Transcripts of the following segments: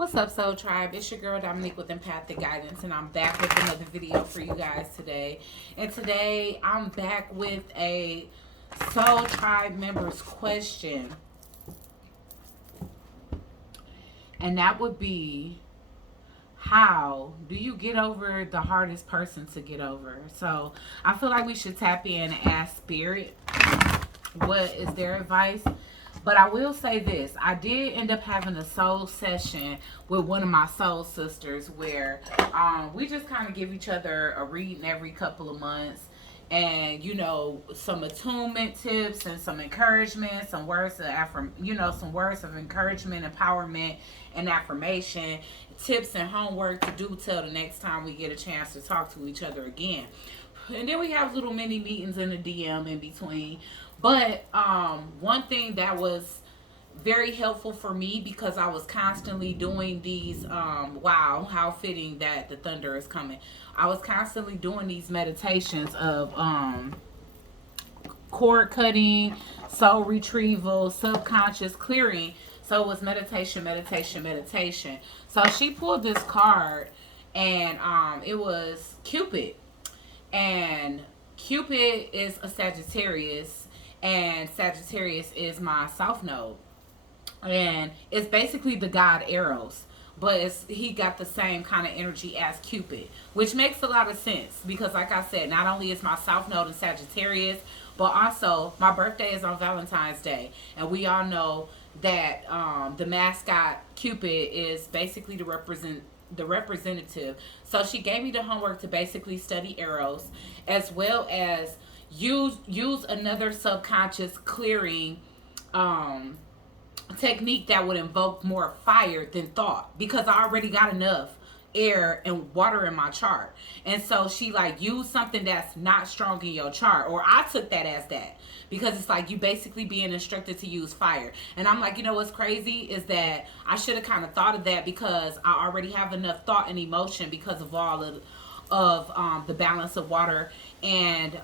What's up, Soul Tribe? It's your girl Dominique with Empathic Guidance, and I'm back with another video for you guys today. And today I'm back with a Soul Tribe members question, and that would be, how do you get over the hardest person to get over? So I feel like we should tap in and ask Spirit what is their advice. But I will say this, I did end up having a soul session with one of my soul sisters where we just kind of give each other a reading every couple of months, and some attunement tips and some encouragement, some words of some words of encouragement, empowerment, and affirmation, tips and homework to do till the next time we get a chance to talk to each other again. And then we have little mini meetings in the DM in between. But one thing that was very helpful for me, because I was constantly doing these, wow, how fitting that the thunder is coming. I was constantly doing these meditations of cord cutting, soul retrieval, subconscious clearing. So it was meditation, meditation, meditation. So she pulled this card, and it was Cupid. And Cupid is a Sagittarius, and Sagittarius is my south node, and it's basically the god Eros, but he got the same kind of energy as Cupid, which makes a lot of sense because, like I said, not only is my south node in Sagittarius, but also my birthday is on Valentine's Day, and we all know that the mascot Cupid is basically the representative. So she gave me the homework to basically study Eros, as well as use another subconscious clearing technique that would invoke more fire than thought, because I already got enough air and water in my chart. And so she use something that's not strong in your chart, or I took that as that, because it's like you basically being instructed to use fire. And I'm like, what's crazy is that I should have kind of thought of that, because I already have enough thought and emotion because of all of the balance of water and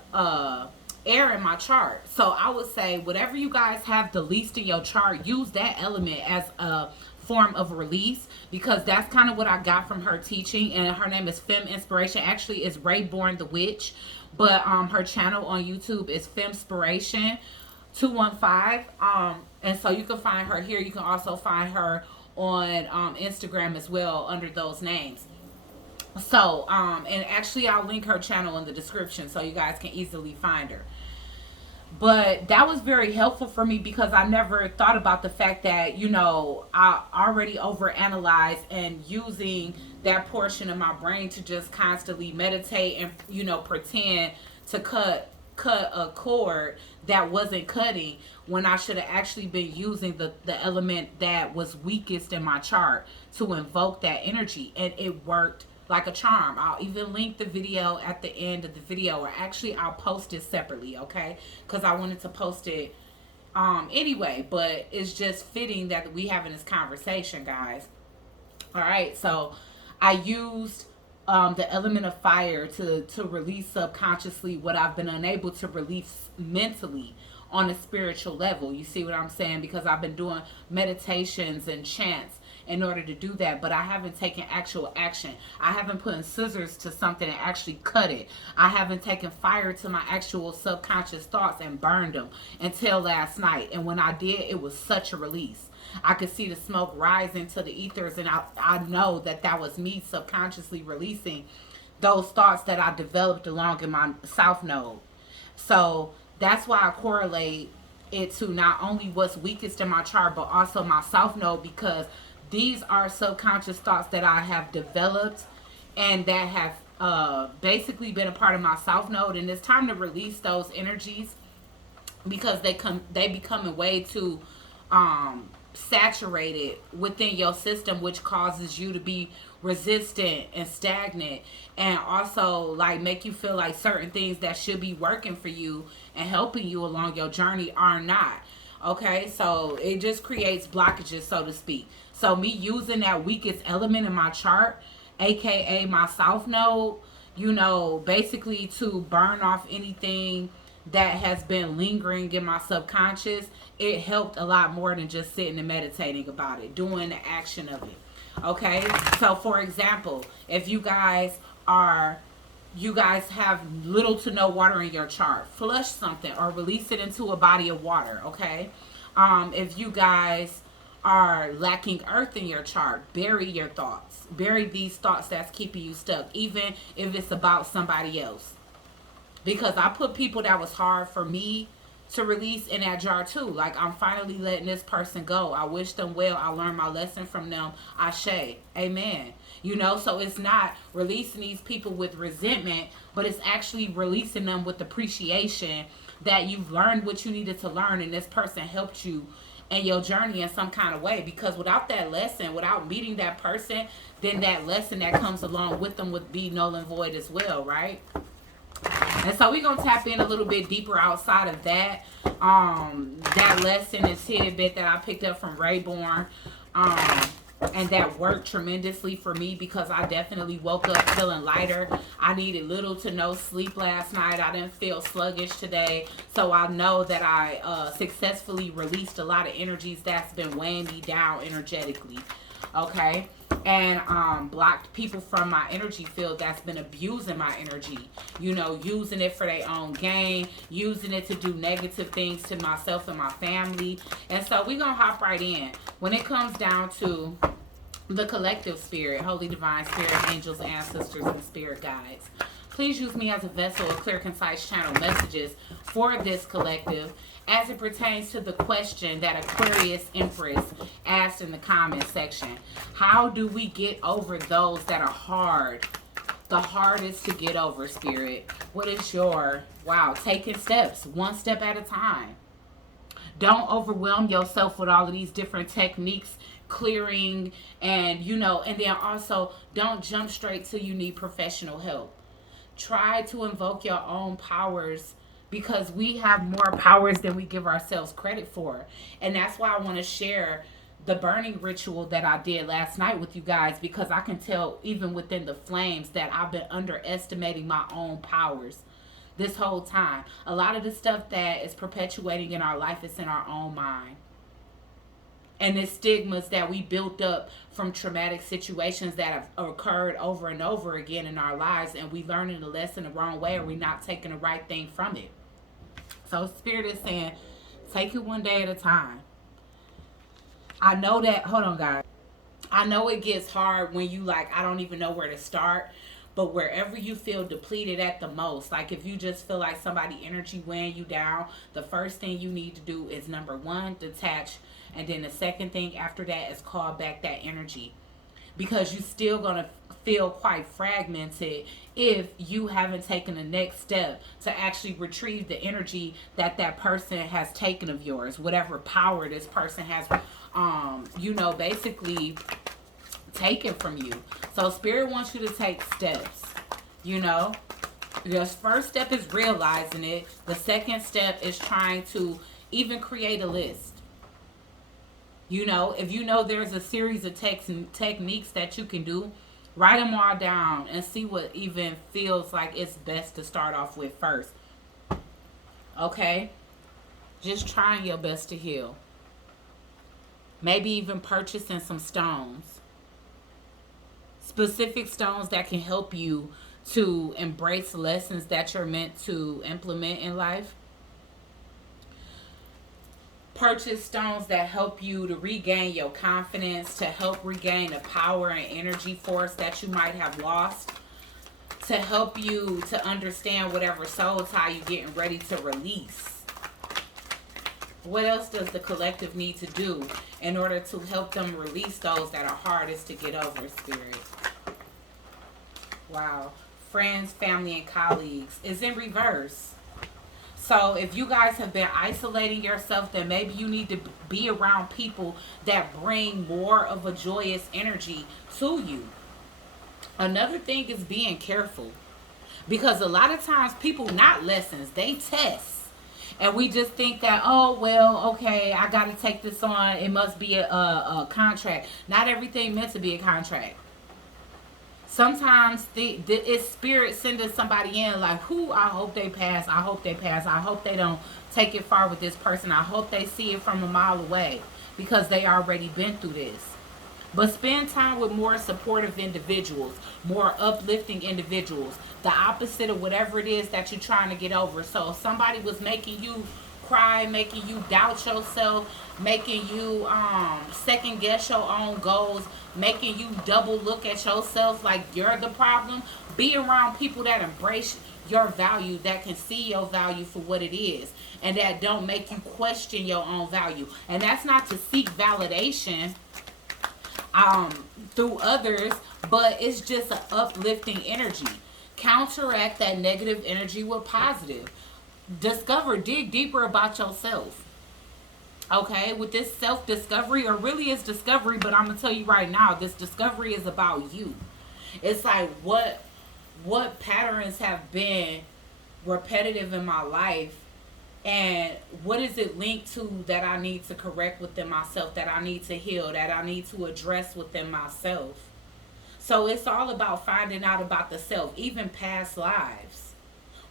air in my chart. So I would say whatever you guys have the least in your chart, use that element as a form of release, because that's kind of what I got from her teaching. And her name is Femme Inspiration. Actually, it's Rayborn the Witch, but her channel on YouTube is Femspiration 215. And so you can find her here. You can also find her on Instagram as well under those names. So and actually I'll link her channel in the description so you guys can easily find her. But that was very helpful for me, because I never thought about the fact that, I already overanalyze, and using that portion of my brain to just constantly meditate and, pretend to cut a cord that wasn't cutting, when I should have actually been using the element that was weakest in my chart to invoke that energy. And it worked like a charm. I'll even link the video at the end of the video, or actually I'll post it separately, okay? Because I wanted to post it anyway, but it's just fitting that we having this conversation, guys. All right, so I used the element of fire to release subconsciously what I've been unable to release mentally on a spiritual level. You see what I'm saying? Because I've been doing meditations and chants in order to do that, but I haven't taken actual action. I haven't put scissors to something and actually cut it. I haven't taken fire to my actual subconscious thoughts and burned them until last night. And when I did, it was such a release. I could see the smoke rising to the ethers, and I know that was me subconsciously releasing those thoughts that I developed along in my south node. So that's why I correlate it to not only what's weakest in my chart, but also my south node, because these are subconscious thoughts that I have developed and that have basically been a part of my south node. And it's time to release those energies, because they becoming way too saturated within your system, which causes you to be resistant and stagnant, and also make you feel like certain things that should be working for you and helping you along your journey are not. Okay, so it just creates blockages, so to speak. So me using that weakest element in my chart, aka my south node, basically to burn off anything that has been lingering in my subconscious, it helped a lot more than just sitting and meditating about it, doing the action of it. Okay, so for example, if you guys have little to no water in your chart, flush something or release it into a body of water. Okay, if you guys are lacking earth in your chart, bury your thoughts, bury these thoughts that's keeping you stuck, even if it's about somebody else. Because I put people that was hard for me to release in that jar too. Like, I'm finally letting this person go. I wish them well. I learned my lesson from them. Ashe. Amen. You know, so it's not releasing these people with resentment, but it's actually releasing them with appreciation that you've learned what you needed to learn and this person helped you in your journey in some kind of way. Because without that lesson, without meeting that person, then that lesson that comes along with them would be null and void as well, right? And so we're gonna tap in a little bit deeper outside of that. That lesson is tidbit that I picked up from Rayborn. And that worked tremendously for me because I definitely woke up feeling lighter. I needed little to no sleep last night. I didn't feel sluggish today. So I know that I successfully released a lot of energies that's been weighing me down energetically. Okay, and blocked people from my energy field that's been abusing my energy, you know, using it for their own gain, using it to do negative things to myself and my family. And so we're gonna hop right in when it comes down to the collective spirit, holy divine spirit, angels, ancestors, and spirit guides. Please use me as a vessel of clear, concise channel messages for this collective as it pertains to the question that Aquarius Empress asked in the comment section. How do we get over those that are hard? The hardest to get over, spirit. What is your, wow, taking steps, one step at a time. Don't overwhelm yourself with all of these different techniques, clearing, and, you know, and then also don't jump straight till you need professional help. Try to invoke your own powers because we have more powers than we give ourselves credit for. And that's why I want to share the burning ritual that I did last night with you guys, because I can tell even within the flames that I've been underestimating my own powers this whole time. A lot of the stuff that is perpetuating in our life is in our own mind. And the stigmas that we built up from traumatic situations that have occurred over and over again in our lives, and we learning the lesson the wrong way, or we not taking the right thing from it. So spirit is saying, take it one day at a time. I know that, hold on guys, I know it gets hard when you like, I don't even know where to start. But wherever you feel depleted at the most, like if you just feel like somebody energy weighing you down, the first thing you need to do is number one, detach. And then the second thing after that is call back that energy. Because you're still going to feel quite fragmented if you haven't taken the next step to actually retrieve the energy that that person has taken of yours. Whatever power this person has, you know, basically taken from you. So spirit wants you to take steps, you know. The first step is realizing it. The second step is trying to even create a list. You know, if you know there's a series of techniques that you can do, write them all down and see what even feels like it's best to start off with first. Okay? Just trying your best to heal. Maybe even purchasing some stones. Specific stones that can help you to embrace lessons that you're meant to implement in life. Purchase stones that help you to regain your confidence, to help regain the power and energy force that you might have lost, to help you to understand whatever soul tie you're getting ready to release. What else does the collective need to do in order to help them release those that are hardest to get over, spirit? Wow. Friends, family, and colleagues is in reverse. So if you guys have been isolating yourself, then maybe you need to be around people that bring more of a joyous energy to you. Another thing is being careful. Because a lot of times people not lessons, they test. And we just think that, oh, well, okay, I got to take this on. It must be a contract. Not everything meant to be a contract. Sometimes it's spirit sending somebody in like, who, I hope they pass. I hope they pass. I hope they don't take it far with this person. I hope they see it from a mile away because they already been through this. But spend time with more supportive individuals, more uplifting individuals, the opposite of whatever it is that you're trying to get over. So if somebody was making you cry, making you doubt yourself, making you second guess your own goals, making you double look at yourself like you're the problem, be around people that embrace your value, that can see your value for what it is, and that don't make you question your own value. And that's not to seek validation um through others, but it's just an uplifting energy. Counteract that negative energy with positive. Discover, dig deeper about yourself. Okay, with this self discovery, or really it's discovery, but I'm gonna tell you right now, this discovery is about you. It's like what patterns have been repetitive in my life, and what is it linked to that I need to correct within myself, that I need to heal, that I need to address within myself. So it's all about finding out about the self, even past lives.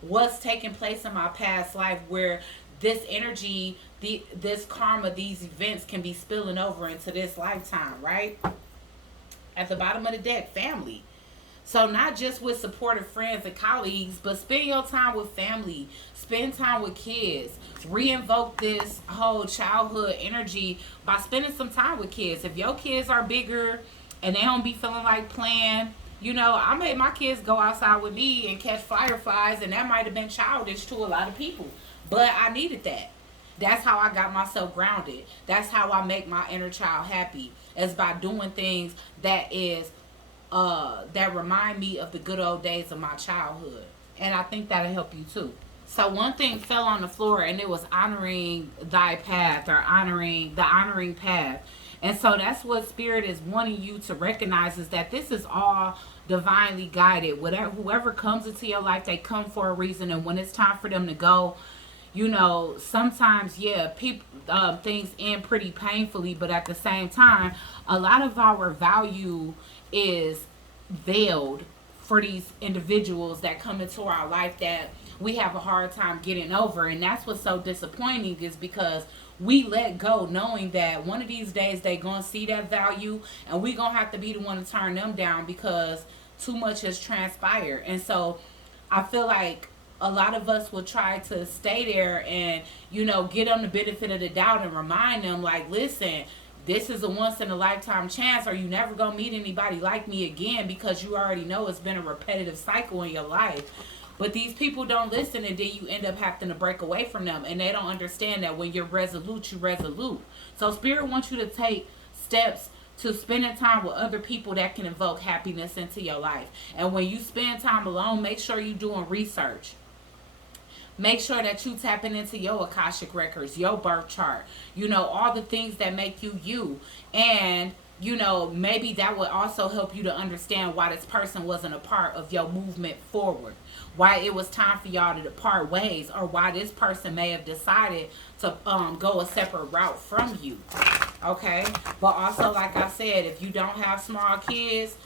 What's taking place in my past life where this energy, this karma, these events can be spilling over into this lifetime, right? At the bottom of the deck, family. So not just with supportive friends and colleagues, but spend your time with family. Spend time with kids. Reinvoke this whole childhood energy by spending some time with kids. If your kids are bigger and they don't be feeling like playing, you know, I made my kids go outside with me and catch fireflies, and that might have been childish to a lot of people. But I needed that. That's how I got myself grounded. That's how I make my inner child happy, is by doing things that remind me of the good old days of my childhood. And I think that'll help you too. So one thing fell on the floor, and it was honoring thy path, or honoring path. And so that's what spirit is wanting you to recognize, is that this is all divinely guided. Whatever, whoever comes into your life, they come for a reason, and when it's time for them to go, you know, sometimes, yeah, people, things end pretty painfully, but at the same time, a lot of our value is veiled for these individuals that come into our life that we have a hard time getting over. And that's what's so disappointing, is because we let go knowing that one of these days they gonna see that value, and we gonna have to be the one to turn them down because too much has transpired. And so I feel like a lot of us will try to stay there and, you know, get them the benefit of the doubt and remind them, like, listen, this is a once in a lifetime chance, or you never gonna meet anybody like me again, because you already know it's been a repetitive cycle in your life. But these people don't listen, and then you end up having to break away from them, and they don't understand that when you're resolute, you're resolute. So spirit wants you to take steps to spending time with other people that can invoke happiness into your life. And when you spend time alone, make sure you're doing research. Make sure that you tapping into your Akashic records, your birth chart, you know, all the things that make you you. And, you know, maybe that would also help you to understand why this person wasn't a part of your movement forward, why it was time for y'all to depart ways, or why this person may have decided to go a separate route from you. Okay? But also, like I said, if you don't have small kids,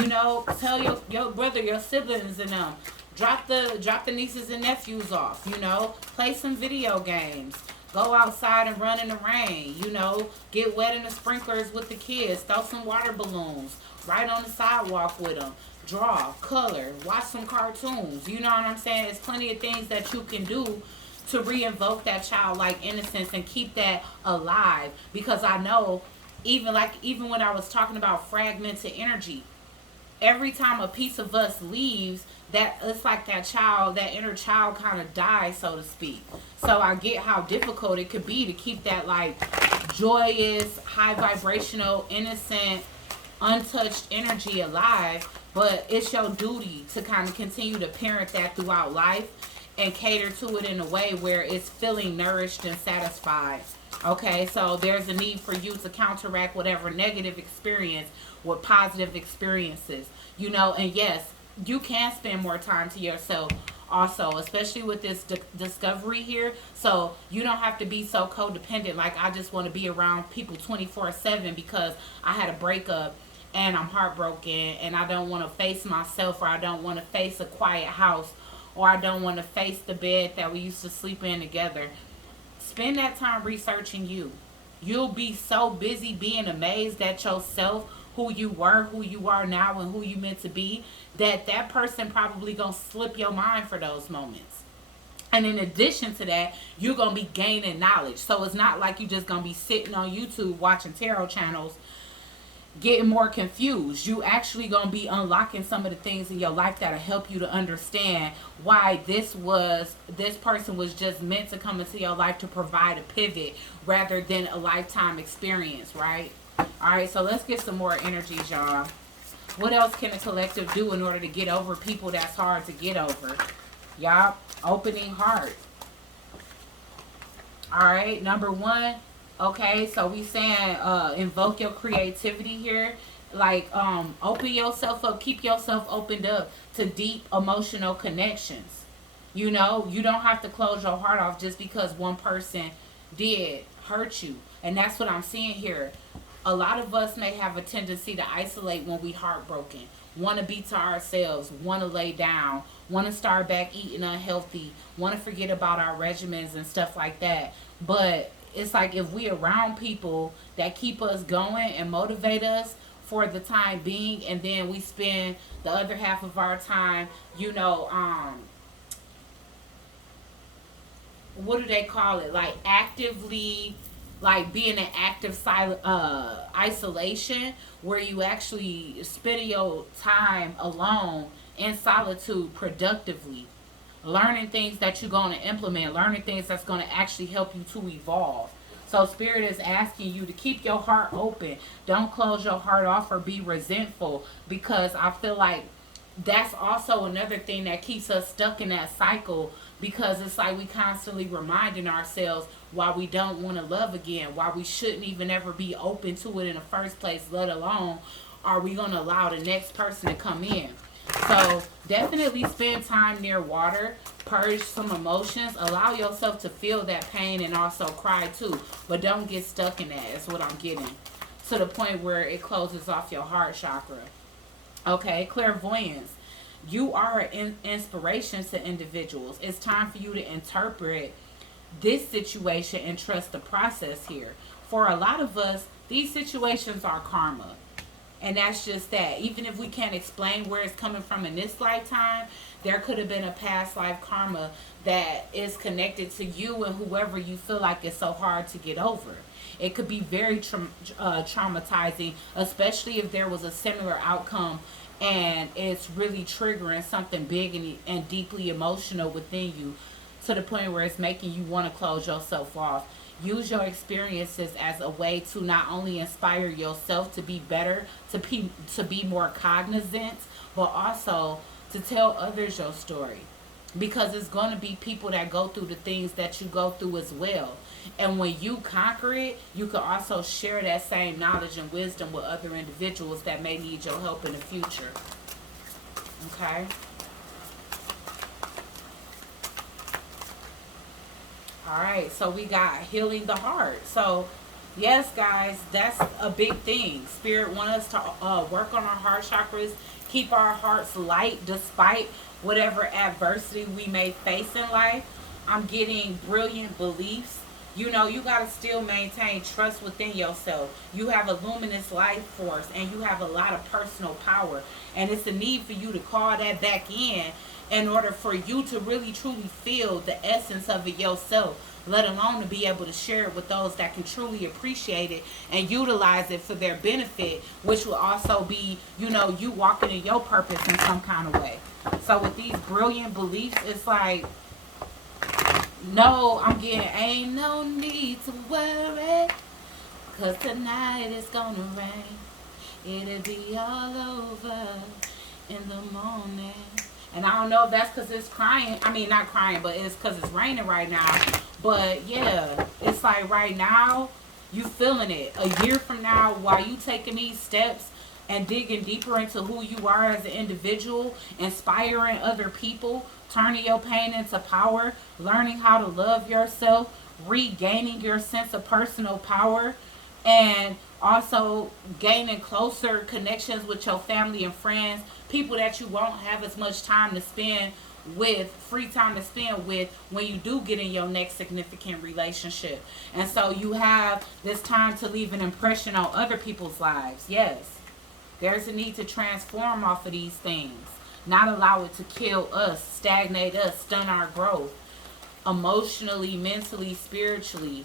you know, tell your brother, your siblings, and them, drop the nieces and nephews off, you know, play some video games, go outside and run in the rain, you know, get wet in the sprinklers with the kids, throw some water balloons, ride on the sidewalk with them, draw, color, watch some cartoons, you know what I'm saying? There's plenty of things that you can do to reinvoke that childlike innocence and keep that alive. Because I know, even when I was talking about fragmented energy, every time a piece of us leaves, that it's like that inner child kind of dies, so to speak. So I get how difficult it could be to keep that, like, joyous, high vibrational, innocent, untouched energy alive. But it's your duty to kind of continue to parent that throughout life and cater to it in a way where it's feeling nourished and satisfied. Okay, so there's a need for you to counteract whatever negative experience with positive experiences, you know. And yes, you can spend more time to yourself also, especially with this discovery here. So you don't have to be so codependent, like, I just want to be around people 24/7 because I had a breakup and I'm heartbroken and I don't want to face myself, or I don't want to face a quiet house, or I don't want to face the bed that we used to sleep in together. Spend that time researching you. You'll be so busy being amazed at yourself who you were, who you are now, and who you meant to be, that person probably gonna slip your mind for those moments. And in addition to that, you're going to be gaining knowledge. So it's not like you're just going to be sitting on YouTube watching tarot channels getting more confused. You actually going to be unlocking some of the things in your life that'll help you to understand why this person was just meant to come into your life to provide a pivot rather than a lifetime experience, right? All right, so let's get some more energies, y'all. What else can a collective do in order to get over people that's hard to get over? Y'all, opening heart. All right, number one. Okay, so we saying invoke your creativity here. Like, open yourself up, keep yourself opened up to deep emotional connections. You know, you don't have to close your heart off just because one person did hurt you. And that's what I'm seeing here. A lot of us may have a tendency to isolate when we heartbroken, want to be to ourselves, want to lay down, want to start back eating unhealthy, want to forget about our regimens and stuff like that. But it's like if we around people that keep us going and motivate us for the time being, and then we spend the other half of our time, you know, what do they call it? Like actively, like being in active silent isolation, where you actually spend your time alone in solitude productively, learning things that you're going to implement, learning things that's going to actually help you to evolve. So Spirit is asking you to keep your heart open. Don't close your heart off or be resentful, because I feel like that's also another thing that keeps us stuck in that cycle, because it's like we constantly reminding ourselves why we don't want to love again, why we shouldn't even ever be open to it in the first place, let alone are we going to allow the next person to come in. So definitely spend time near water, purge some emotions, allow yourself to feel that pain and also cry too, but don't get stuck in that. That's what I'm getting, to the point where it closes off your heart chakra. Okay, clairvoyance. You are an inspiration to individuals. It's time for you to interpret this situation and trust the process here. For a lot of us, these situations are karma. And that's just that. Even if we can't explain where it's coming from in this lifetime, there could have been a past life karma that is connected to you and whoever you feel like it's so hard to get over. It could be very traumatizing, especially if there was a similar outcome and it's really triggering something big and deeply emotional within you, to the point where it's making you want to close yourself off. Use your experiences as a way to not only inspire yourself to be better, to be more cognizant, but also to tell others your story. Because it's going to be people that go through the things that you go through as well. And when you conquer it, you can also share that same knowledge and wisdom with other individuals that may need your help in the future. Okay? All right, so we got healing the heart. So, yes, guys, that's a big thing. Spirit wants us to work on our heart chakras, keep our hearts light despite whatever adversity we may face in life. I'm getting brilliant beliefs. You know, you got to still maintain trust within yourself. You have a luminous life force and you have a lot of personal power. And it's a need for you to call that back in order for you to really truly feel the essence of it yourself, let alone to be able to share it with those that can truly appreciate it and utilize it for their benefit, which will also be, you know, you walking in your purpose in some kind of way. So with these brilliant beliefs, it's like, no, I'm getting, ain't no need to worry, 'cause tonight it's gonna rain. It'll be all over in the morning. And I don't know if that's because it's crying. I mean, not crying, but it's because it's raining right now. But yeah, it's like right now, you feeling it. A year from now, while you taking these steps and digging deeper into who you are as an individual, inspiring other people, turning your pain into power, learning how to love yourself, regaining your sense of personal power, and also gaining closer connections with your family and friends, people that you won't have as much time to spend with, free time to spend with when you do get in your next significant relationship. And so you have this time to leave an impression on other people's lives. Yes. There's a need to transform off of these things, not allow it to kill us, stagnate us, stun our growth, emotionally, mentally, spiritually,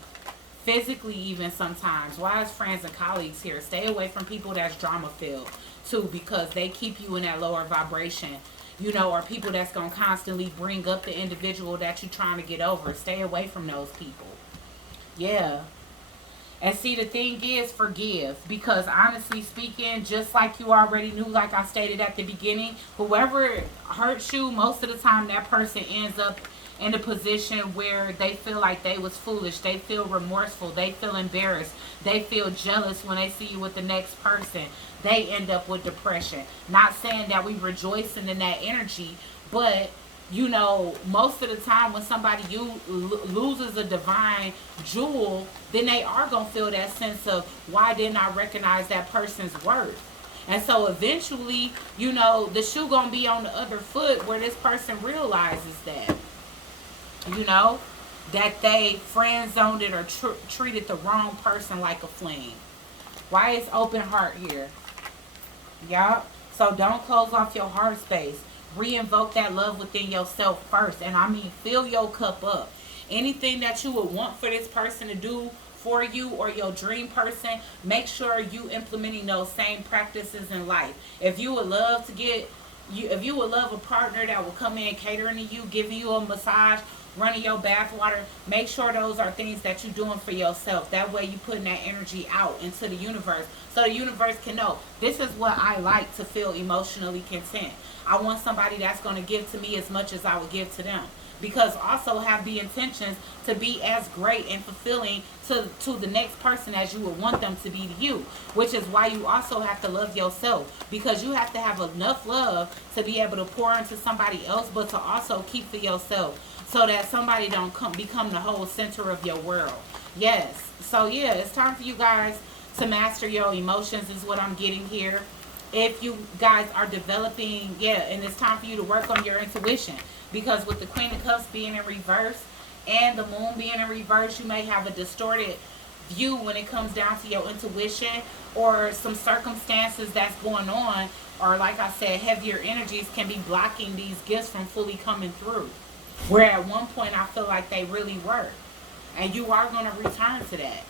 physically, even sometimes. Why is friends and colleagues here? Stay away from people that's drama filled too, because they keep you in that lower vibration, you know, or people that's going to constantly bring up the individual that you're trying to get over. Stay away from those people. Yeah. And see, the thing is, forgive. Because honestly speaking, just like you already knew, like I stated at the beginning, whoever hurts you, most of the time that person ends up in a position where they feel like they was foolish. They feel remorseful. They feel embarrassed. They feel jealous when they see you with the next person. They end up with depression. Not saying that we rejoicing in that energy, but you know, most of the time when somebody loses a divine jewel, then they are going to feel that sense of, why didn't I recognize that person's worth? And so eventually, you know, the shoe going to be on the other foot where this person realizes that, you know, that they friend zoned it or treated the wrong person like a flame. Why is open heart here? Yup. So don't close off your heart space. Re-invoke that love within yourself first. And I mean, fill your cup up. Anything that you would want for this person to do for you, or your dream person, make sure you implementing those same practices in life. If you would love to if you would love a partner that will come in catering to you, giving you a massage, running your bath water, make sure those are things that you're doing for yourself. That way you putting that energy out into the universe, so the universe can know, this is what I like to feel emotionally content. I want somebody that's going to give to me as much as I would give to them. Because also have the intentions to be as great and fulfilling to the next person as you would want them to be to you. Which is why you also have to love yourself. Because you have to have enough love to be able to pour into somebody else, but to also keep for yourself, so that somebody don't become the whole center of your world. Yes. So yeah, it's time for you guys to master your emotions is what I'm getting here. If you guys are developing, and it's time for you to work on your intuition. Because with the Queen of Cups being in reverse and the Moon being in reverse, you may have a distorted view when it comes down to your intuition, or some circumstances that's going on, or like I said, heavier energies can be blocking these gifts from fully coming through. Where at one point I feel like they really were. And you are going to return to that.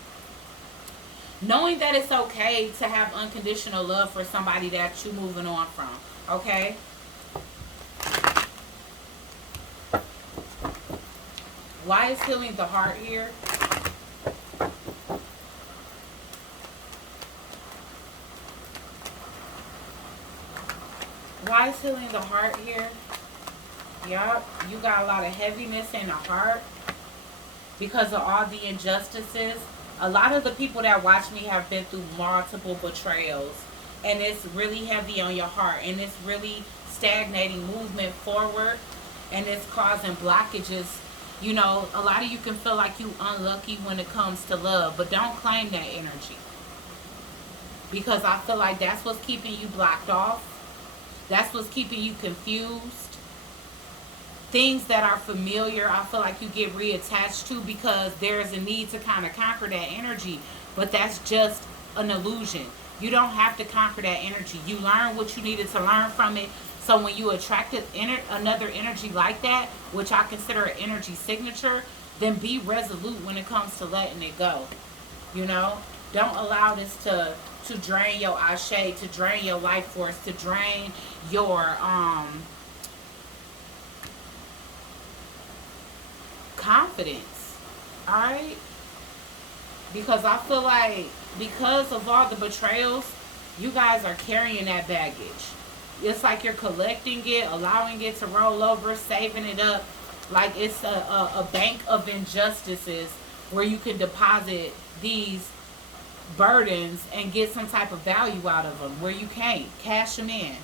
Knowing that it's okay to have unconditional love for somebody that you're moving on from. Okay? Why is healing the heart here? Why is healing the heart here? Yup, you got a lot of heaviness in the heart because of all the injustices. A lot of the people that watch me have been through multiple betrayals, and it's really heavy on your heart, and it's really stagnating movement forward, and it's causing blockages. You know, a lot of you can feel like you unlucky when it comes to love, but don't claim that energy, because I feel like that's what's keeping you blocked off. That's what's keeping you confused. Things that are familiar, I feel like you get reattached to, because there's a need to kind of conquer that energy. But that's just an illusion. You don't have to conquer that energy. You learn what you needed to learn from it. So when you attracted another energy like that, which I consider an energy signature, then be resolute when it comes to letting it go. You know? Don't allow this to drain your ashe, to drain your life force, to drain your confidence. Alright? Because I feel like because of all the betrayals, you guys are carrying that baggage. It's like you're collecting it, allowing it to roll over, saving it up. Like it's a bank of injustices where you can deposit these burdens and get some type of value out of them, where you can't. Cash them in.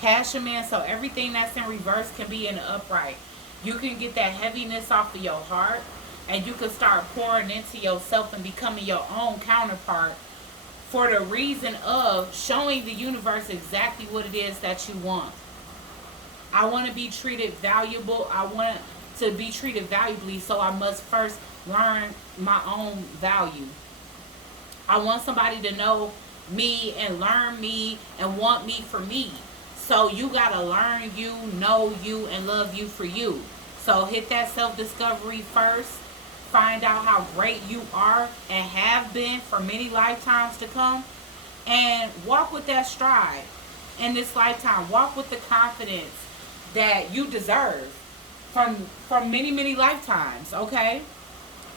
Cash them in so everything that's in reverse can be in the upright. You can get that heaviness off of your heart, and you can start pouring into yourself and becoming your own counterpart, for the reason of showing the universe exactly what it is that you want. I want to be treated valuable. I want to be treated valuably, so I must first learn my own value. I want somebody to know me and learn me and want me for me. So you gotta learn you, know you, and love you for you. So hit that self-discovery first. Find out how great you are and have been for many lifetimes to come. And walk with that stride in this lifetime. Walk with the confidence that you deserve from many, many lifetimes, okay?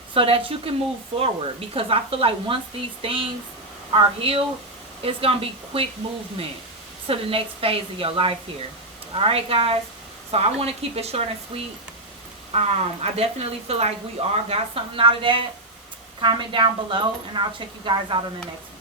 So that you can move forward. Because I feel like once these things are healed, it's going to be quick movement to the next phase of your life here. All right, guys? So I want to keep it short and sweet. I definitely feel like we all got something out of that. Comment down below, and I'll check you guys out on the next one.